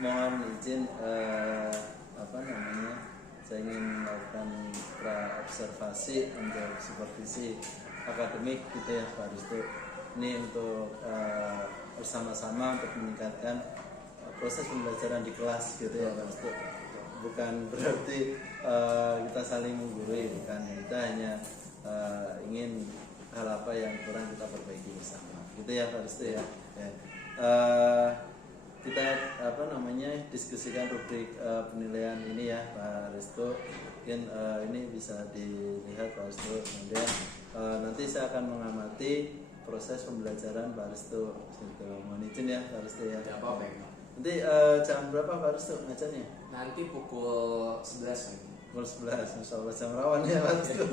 mohon izin saya ingin melakukan observasi untuk supervisi akademik gitu ya Pak Risto. Ini untuk bersama-sama untuk meningkatkan proses pembelajaran di kelas gitu ya Pak Risto. Bukan berarti kita saling menggurui, bukan. Kita hanya ingin hal apa yang kurang kita perbaiki bersama gitu ya Pak Risto ya. Kita diskusikan rubrik penilaian ini ya Pak Risto. Mungkin ini bisa dilihat Pak Risto. Kemudian nanti saya akan mengamati proses pembelajaran Pak Risto. Mohon izin ya Pak Risto ya. Nanti jam berapa Pak Risto ngajarnya? Nanti pukul 11 Pukul 11, insya Allah jam rawan ya Pak Risto.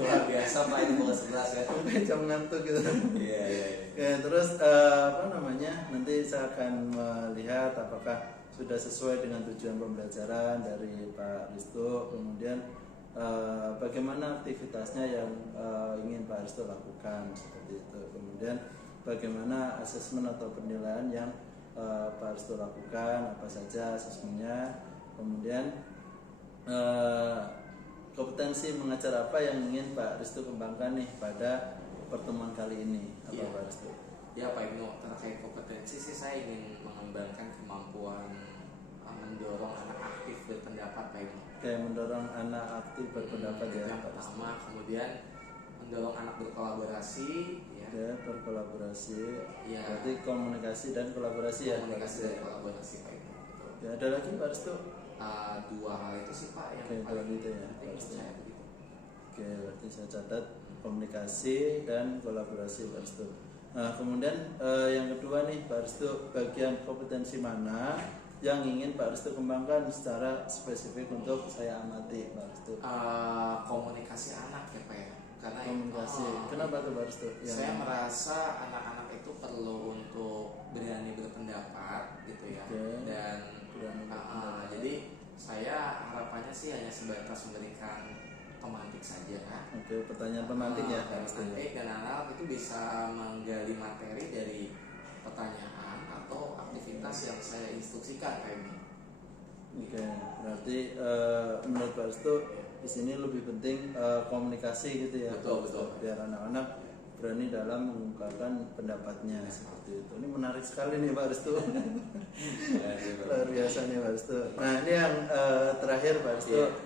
Luar biasa Pak, ini pukul 11 ya. Jam ngantuk gitu. Iya. Ya, terus nanti saya akan melihat apakah sudah sesuai dengan tujuan pembelajaran dari Pak Risto. Kemudian bagaimana aktivitasnya yang ingin Pak Risto lakukan seperti itu. Kemudian bagaimana asesmen atau penilaian yang Pak Risto lakukan, apa saja asesmennya. Kemudian kompetensi mengajar apa yang ingin Pak Risto kembangkan nih pada pertemuan kali ini, apa Pak Risto? Ya Pak Ibnu, terkait kompetensi sih saya ingin mengembangkan kemampuan mendorong anak aktif berpendapat Pak Ibnu. Kayak mendorong anak aktif berpendapat ya. Yang pertama, kemudian mendorong anak berkolaborasi ya. Berkolaborasi. Ya. Berarti komunikasi dan kolaborasi ya. Komunikasi dan kolaborasi Pak Ibnu. Ya, ada lagi Pak Risto? Dua hal itu sih Pak yang paling itu ya. saya begitu. Oke, berarti saya catat komunikasi dan kolaborasi Pak Risto. Nah, kemudian yang kedua nih Pak Risto, bagian kompetensi mana yang ingin Pak Risto kembangkan secara spesifik untuk saya amati Pak Risto? Komunikasi anak ya Pak ya. Karena komunikasi. Kenapa tuh Pak Risto? Saya merasa anak-anak itu perlu untuk berani berpendapat gitu ya. Dan jadi saya harapannya sih hanya sebatas memberikan pemantik saja. Pertanyaan pemantik ya. Pemantik dan anak itu bisa menggali materi dari pertanyaan atau aktivitas yang saya instruksikan kayak ini. Berarti menurut Pak Risto di sini lebih penting komunikasi gitu ya. Betul. Biar anak-anak berani dalam mengungkapkan pendapatnya seperti itu. Ini menarik sekali nih Pak Risto. Luar biasa nih Pak Risto. Nah, ini yang terakhir Pak Risto.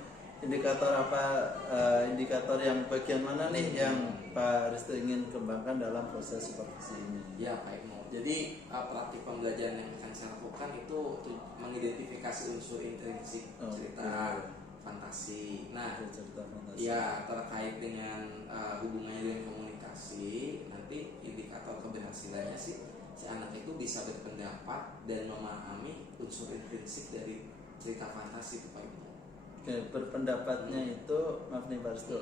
Indikator yang bagian mana nih yang Pak Risto ingin kembangkan dalam proses supervisi ini? Ya Pak Ibnu. Jadi praktik pembelajaran yang akan saya lakukan itu mengidentifikasi unsur intrinsik cerita fantasi. Nah, cerita fantasi. Ya terkait dengan hubungannya dengan komunikasi, nanti indikator keberhasilannya sih si anak itu bisa berpendapat dan memahami unsur intrinsik dari cerita fantasi itu Pak Ibnu. Berpendapatnya itu, maaf nih Pak Risto,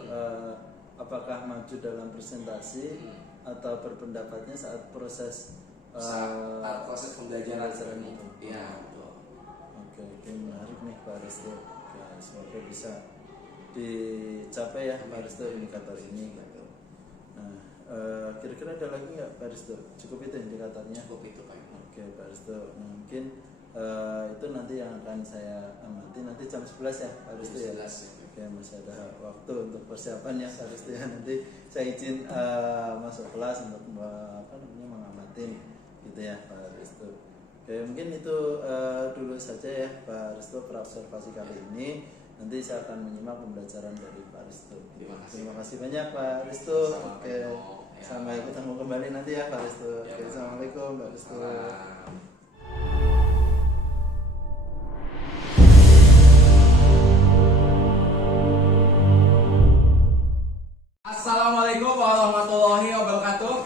apakah maju dalam presentasi atau berpendapatnya saat proses proses pembelajaran itu? Ya betul. Oke, menarik nih Pak Risto. Semoga bisa dicapai ya Pak Risto indikator ini gitu. Nah, kira-kira ada lagi nggak Pak Risto? Cukup itu indikatornya? Cukup itu Pak. Oke Pak Risto. Nah, mungkin itu nanti yang akan saya amati nanti jam 11 ya Pak Risto ya. Oke, masih ada waktu untuk persiapan ya Pak Risto ya. Nanti saya izin masuk kelas untuk mengamati gitu ya Pak Risto. Oke, mungkin itu dulu saja ya Pak Risto observasi kali ini. Nanti saya akan menyimak pembelajaran dari Pak Risto. Terima kasih banyak Pak Risto. Oke, sampai ketemu kembali nanti ya Pak Risto. Oke, assalamualaikum Pak Risto. Assalamualaikum warahmatullahi wabarakatuh.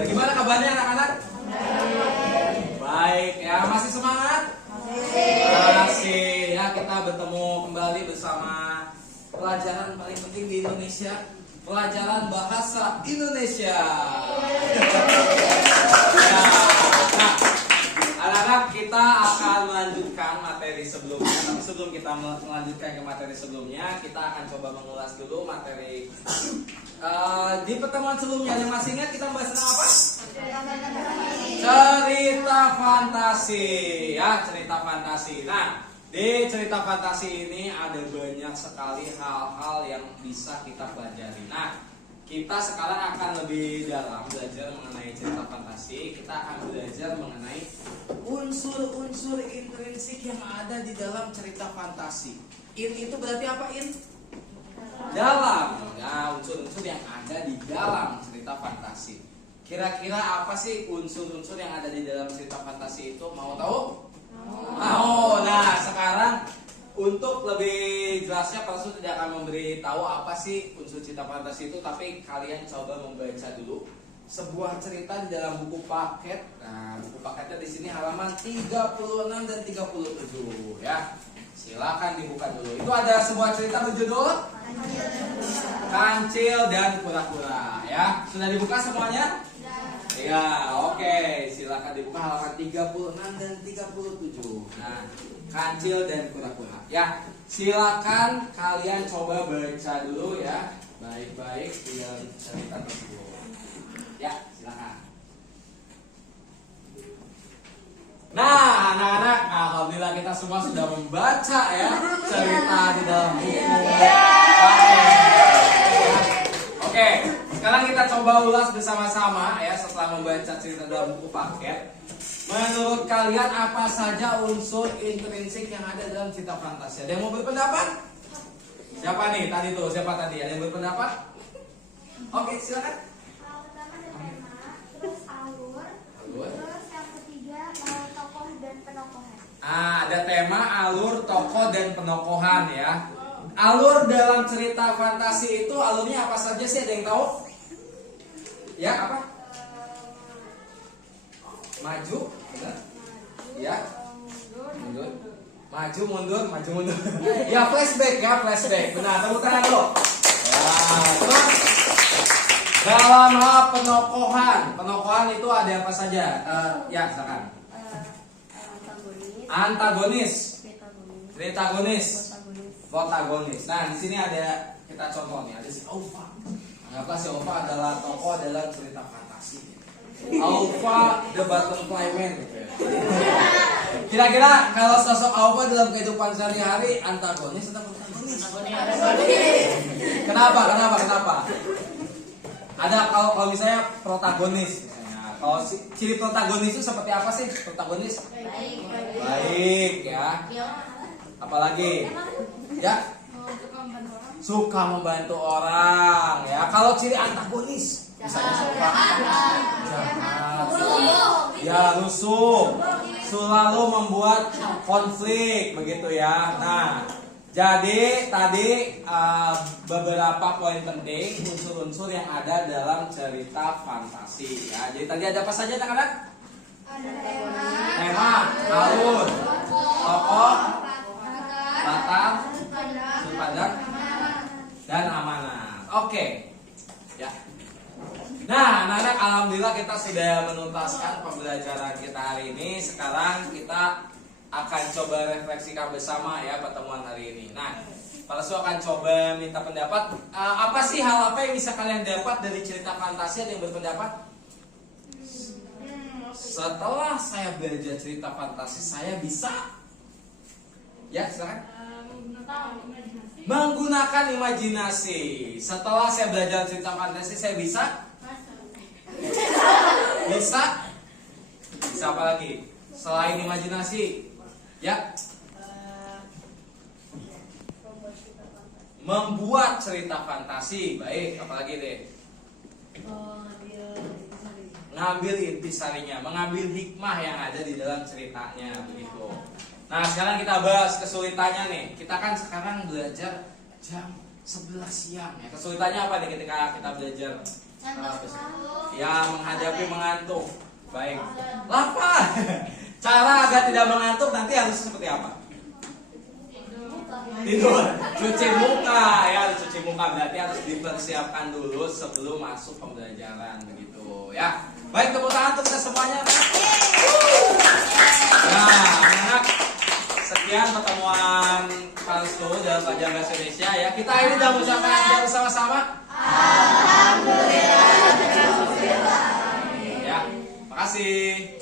Gimana kabarnya anak-anak? Baik ya, masih semangat? Masih ya, kita bertemu kembali bersama pelajaran paling penting di Indonesia, pelajaran bahasa Indonesia. Nah, anak-anak, kita akan melanjutkan materi sebelumnya. sebelum kita melanjutkan ke materi sebelumnya, kita akan coba mengulas dulu materi di pertemuan sebelumnya. Yang masih ingat kita bahas tentang apa? Cerita fantasi, ya, cerita fantasi. Nah, di cerita fantasi ini ada banyak sekali hal-hal yang bisa kita pelajari. Nah, kita sekarang akan lebih dalam belajar mengenai cerita fantasi. Kita akan belajar mengenai unsur-unsur intrinsik yang ada di dalam cerita fantasi. In itu berarti apa, In? Dalam. Nah, unsur-unsur yang ada di dalam cerita fantasi. Kira-kira apa sih unsur-unsur yang ada di dalam cerita fantasi itu? Mau tahu? Mau. Nah, sekarang untuk lebih jelasnya, Pak Rasul tidak akan memberitahu apa sih unsur cerita fantasi itu, tapi kalian coba membaca dulu sebuah cerita di dalam buku paket. Nah, buku paketnya di sini halaman 36 dan 37 ya. Silakan dibuka dulu. Itu ada sebuah cerita berjudul Kancil dan Kura-kura ya. Sudah dibuka semuanya? Ya, oke. Silakan dibuka halaman 36 dan 37. Nah, Kancil dan Kura-kura. Ya, silakan kalian coba baca dulu ya, baik-baik dengan cerita tersebut. Ya, silakan. Nah, anak-anak, alhamdulillah kita semua sudah membaca ya cerita di dalam buku. Oke, sekarang kita coba ulas bersama-sama ya setelah membaca cerita dalam buku paket. Menurut kalian apa saja unsur intrinsik yang ada dalam cerita fantasi? Ada yang mau berpendapat? Siapa nih tadi tuh? Siapa tadi? Ada yang berpendapat? Oke, silakan. Pertama ada tema, terus alur, terus yang ketiga tokoh dan penokohan. Ada tema, alur, tokoh dan penokohan ya. Alur dalam cerita fantasi itu alurnya apa saja sih? Ada yang tahu? Ya, apa? Maju, benar? Ya, mundur, maju, mundur, maju, mundur. Ya, flashback ya, flashback. Benar, tepuk tangan dulu. Ya, terus dalam hal penokohan itu ada apa saja? Ya, silakan. Antagonis, pritagonis, protagonis. Nah, di sini ada kita contoh nih, ada si Aufa. Anggaplah si Aufa adalah tokoh dalam cerita fantasi. Aufa the butterfly man. Kira-kira kalau sosok Aufa dalam kehidupan sehari-hari antagonis atau protagonis? Kenapa? Ada kalau misalnya protagonis misalnya. Kalau ciri protagonis itu seperti apa sih? Protagonis? Baik ya. Apalagi? Ya. Suka membantu orang ya. Kalau ciri antagonis misalnya ya rusuh, selalu membuat konflik begitu ya. Nah, jadi tadi beberapa poin penting unsur-unsur yang ada dalam cerita fantasi ya. Jadi tadi ada apa saja anak-anak? Ada Tema, alur, tokoh, latar, sudut pandang, dan amanah. Oke. Ya. Nah, anak-anak, alhamdulillah kita sudah menuntaskan pembelajaran kita hari ini. Sekarang kita akan coba refleksikan bersama ya pertemuan hari ini. Nah, Pak Rasul akan coba minta pendapat. Apa sih hal apa yang bisa kalian dapat dari cerita fantasi? Ada yang berpendapat? Setelah saya belajar cerita fantasi, saya bisa ya, silakan. Menggunakan imajinasi. Setelah saya belajar cerita fantasi, saya bisa apa lagi selain imajinasi ya? Membuat cerita fantasi. Baik, apalagi deh? Ngambil intisarinya, mengambil hikmah yang ada di dalam ceritanya begitu. Nah, sekarang kita bahas kesulitannya nih. Kita kan sekarang belajar jam 11 siang ya. Kesulitannya apa nih ketika kita belajar? Ya, menghadapi mengantuk. Baik. Lapar. Cara agar tidak mengantuk nanti harus seperti apa? Tidur. Cuci muka ya, cuci muka berarti harus dipersiapkan dulu sebelum masuk pembelajaran begitu ya. Baik, tepuk tangan untuk kita semuanya. Nah, anak, sekian sekian pertemuan Pak Restu dalam pelajaran bahasa Indonesia ya. Kita ini sudah mengucapkan bersama-sama. Alhamdulillah. Ya, makasih.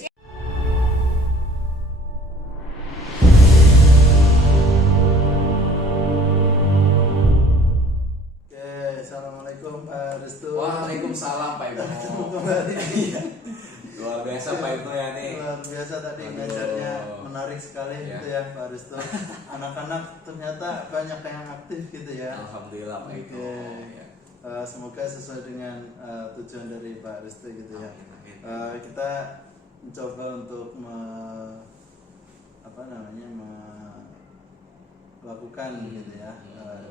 Assalamualaikum Pak Restu. Waalaikumsalam Pak Ibnu. Luar biasa Pak Ibnu ya nih. Luar biasa tadi ngajarnya menarik sekali ya. Gitu ya Pak Restu. Anak-anak ternyata banyak yang aktif gitu ya. Alhamdulillah Pak Ibnu. Ya. Semoga sesuai dengan tujuan dari Pak Restu gitu ya. Kita mencoba untuk melakukan gitu ya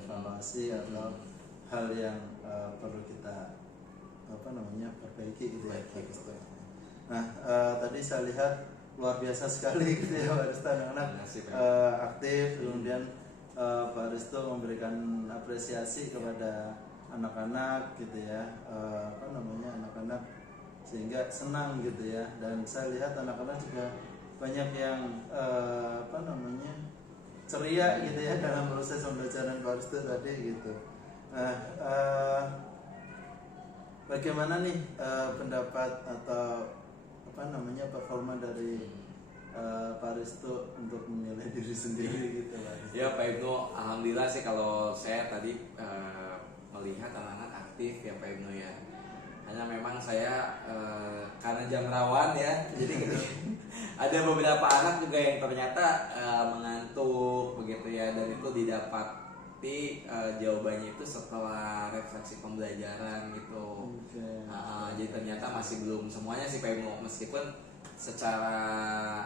evaluasi atau hal yang perlu kita perbaiki gitu ya. Nah tadi saya lihat luar biasa sekali gitu ya Pak Restu, anak-anak aktif, kemudian Pak Restu memberikan apresiasi kepada anak-anak gitu ya, anak-anak sehingga senang gitu ya. Dan saya lihat anak-anak juga banyak yang ceria gitu ya dalam proses pembelajaran Pak Restu tadi gitu. Bagaimana nih pendapat atau performa dari Pak Restu untuk menilai diri sendiri gitu Pak Restu? Ya Pak Ibnu, alhamdulillah sih kalau saya tadi melihat anak-anak aktif ya Pak Ibnu ya. Hanya memang saya karena jam rawan ya, jadi ada beberapa anak juga yang ternyata mengantuk begitu ya, dan itu didapati jawabannya itu setelah refleksi pembelajaran gitu. Jadi ternyata masih belum semuanya sih Pak Ibnu, meskipun secara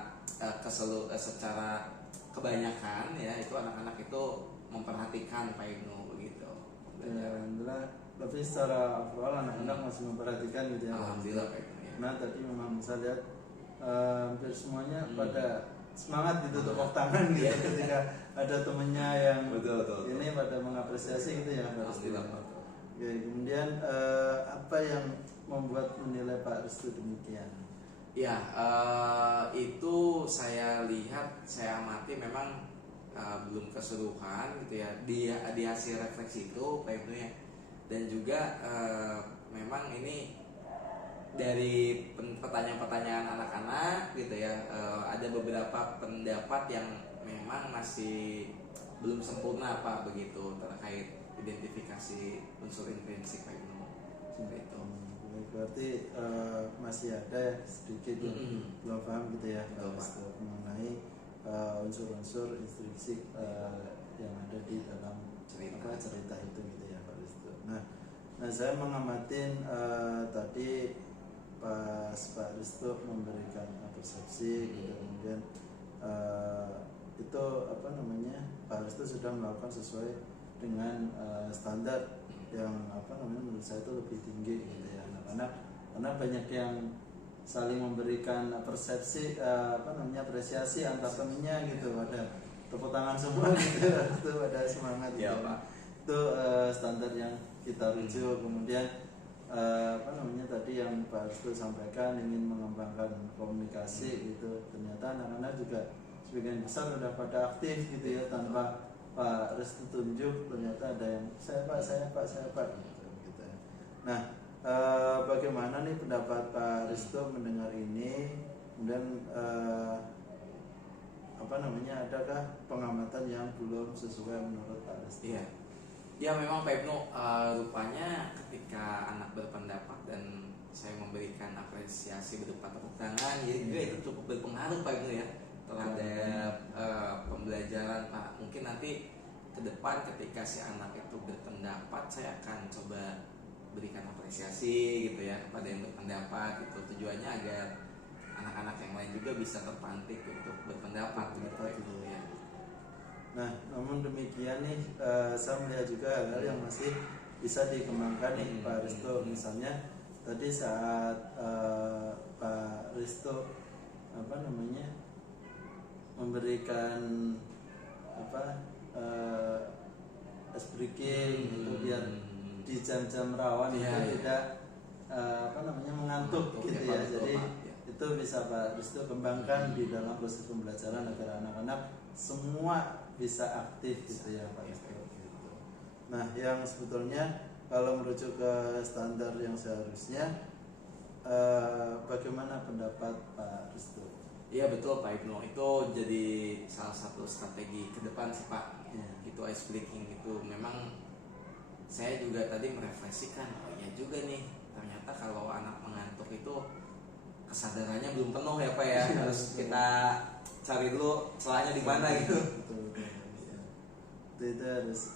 secara kebanyakan ya itu anak-anak itu memperhatikan Pak Ibnu begitu. Tapi secara overall anak-anak masih memperhatikan gitu ya. Alhamdulillah Pak Ibnu. Nah tadi memang saya lihat hampir semuanya pada semangat gitu tepuk tangan gitu ketika ada temennya yang betul. Ini pada mengapresiasi gitu ya Pak Restu. Alhamdulillah Pak. Oke, kemudian apa yang membuat menilai Pak Restu demikian? Ya itu saya lihat, saya amati memang belum keseluruhan gitu ya di hasil refleksi itu Pak Ibnu ya. Dan juga memang ini dari pertanyaan-pertanyaan anak-anak gitu ya, ada beberapa pendapat yang memang masih belum sempurna Pak begitu terkait identifikasi unsur intrinsik Pak Ibnu seperti itu. Berarti masih ada sedikit yang belum paham gitu ya Pak Restu mengenai unsur-unsur intrinsik yang ada di dalam cerita itu gitu ya Pak Restu. Nah saya mengamatin tadi pas Pak Restu memberikan persepsi gitu, kemudian itu Pak Restu sudah melakukan sesuai dengan standar yang menurut saya itu lebih tinggi gitu ya. Anak-anak karena banyak yang saling memberikan persepsi apresiasi antar temennya gitu, ada tepuk tangan semua gitu itu ada semangat ya gitu. Pak. Itu standar yang kita rujuk. Kemudian tadi yang Pak Restu sampaikan ingin mengembangkan komunikasi gitu, ternyata anak-anak juga sebagian besar sudah pada aktif gitu ya, tanpa Pak Restu tunjuk ternyata ada yang saya Pak gitu ya. Nah bagaimana nih pendapat Pak Restu mendengar ini, kemudian adakah pengamatan yang belum sesuai menurut Pak Restu? Iya. Ya memang Pak Ibnu, rupanya ketika anak berpendapat dan saya memberikan apresiasi berupa tepuk tangan, jadi juga itu cukup berpengaruh Pak Ibnu ya terhadap pembelajaran Pak. Mungkin nanti ke depan ketika si anak itu berpendapat, saya akan coba berikan apresiasi gitu ya kepada yang berpendapat, itu tujuannya agar anak-anak yang lain juga bisa terpantik untuk berpendapat gitu ya. Nah, namun demikian nih, saya melihat juga hal-hal yang masih bisa dikembangkan nih Pak Restu. Misalnya tadi saat Pak Restu memberikan ice breaking itu biar di jam-jam rawan itu tidak mengantuk gitu ya. Jadi itu bisa Pak Risto kembangkan di dalam proses pembelajaran agar anak-anak semua bisa aktif gitu ya Pak Risto. Gitu. Nah, yang sebetulnya kalau merujuk ke standar yang seharusnya, bagaimana pendapat Pak Risto? Iya betul Pak Ibnu, itu jadi salah satu strategi ke depan sih Pak. Itu ice breaking itu memang saya juga tadi merefleksikan, oh iya juga nih, ternyata kalau anak mengantuk itu kesadarannya belum penuh ya Pak ya, harus kita cari dulu celahnya di mana gitu. Betul. Itu harus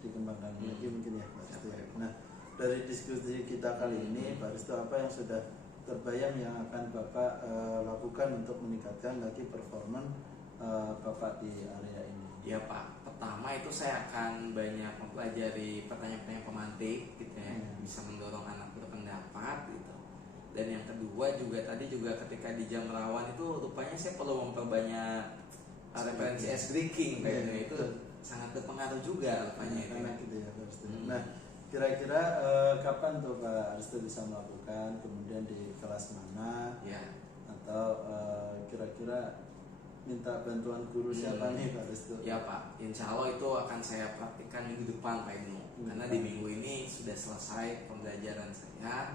dikembangkan lagi mungkin ya Pak Risto. Nah, dari diskusi kita kali ini Pak Risto, apa yang sudah terbayang yang akan Bapak lakukan untuk meningkatkan lagi performa Bapak di area ini? Ya Pak, pertama itu saya akan banyak mempelajari pertanyaan-pertanyaan pemantik gitu ya, bisa mendorong anak berpendapat gitu. Dan yang kedua juga tadi juga ketika di jam rawan itu rupanya saya perlu memperbanyak referensi ice breaking kayaknya itu sangat berpengaruh juga rupanya itu. Gitu ya Pak Risto. Nah, kira-kira kapan tuh Pak Risto bisa melakukan, kemudian di kelas mana ya. Atau kira-kira minta bantuan guru siapa nih Pak Risto? Ya Pak, insya Allah itu akan saya praktikkan minggu depan Pak Ibnu, karena di minggu ini sudah selesai pembelajaran saya.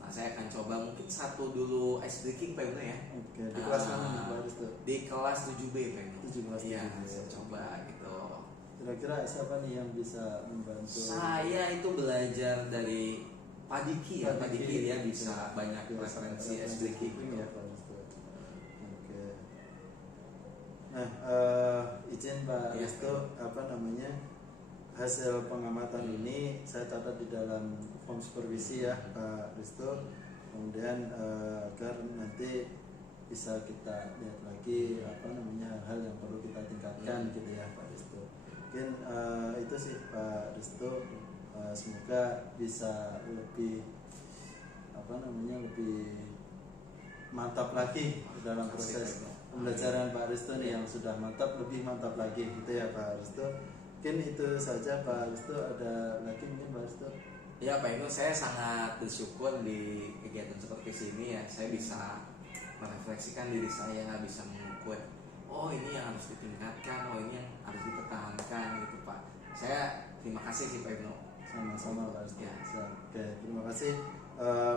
Nah, saya akan coba mungkin satu dulu ice breaking Pak Ibnu ya. Oke, di kelas mana nih Pak Risto? Di kelas 7B Pak Ibnu. 7 Iya, saya coba gitu. Kira-kira siapa nih yang bisa membantu? Saya itu belajar dari Pak Diki ya, Pak Diki dia bisa banyak Biasa, referensi ice breaking ya Pak Risto. Oke. Nah, izin Pak Risto, apa namanya, hasil pengamatan ini saya catat di dalam form supervisi ya Pak Risto. Kemudian agar nanti bisa kita lihat lagi apa namanya hal yang perlu kita tingkatkan gitu ya Pak Risto. Mungkin itu sih Pak Risto, semoga bisa lebih apa namanya lebih mantap lagi dalam proses pembelajaran Pak Risto nih, yang sudah mantap lebih mantap lagi gitu ya Pak Risto. Mungkin itu saja Pak Risto, ada lagi mungkin Pak Risto? Ya Pak Ibnu, saya sangat bersyukur di kegiatan seperti ini ya, saya bisa merefleksikan diri saya, bisa mengukur oh ini yang harus ditingkatkan, oh ini yang harus dipertahankan gitu Pak. Saya terima kasih sih Pak Ibnu. Sama-sama Pak Risto. Ya. Oke, terima kasih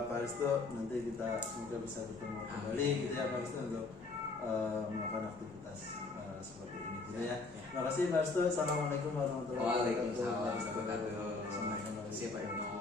Pak Risto. Nanti kita semoga bisa bertemu kembali gitu ya Pak Risto untuk melakukan aktivitas seperti ini gitu ya. Terima kasih Pak Risto. Assalamualaikum warahmatullahi wabarakatuh. Waalaikumsalam warahmatullahi wabarakatuh. Terima kasih Pak Ibnu.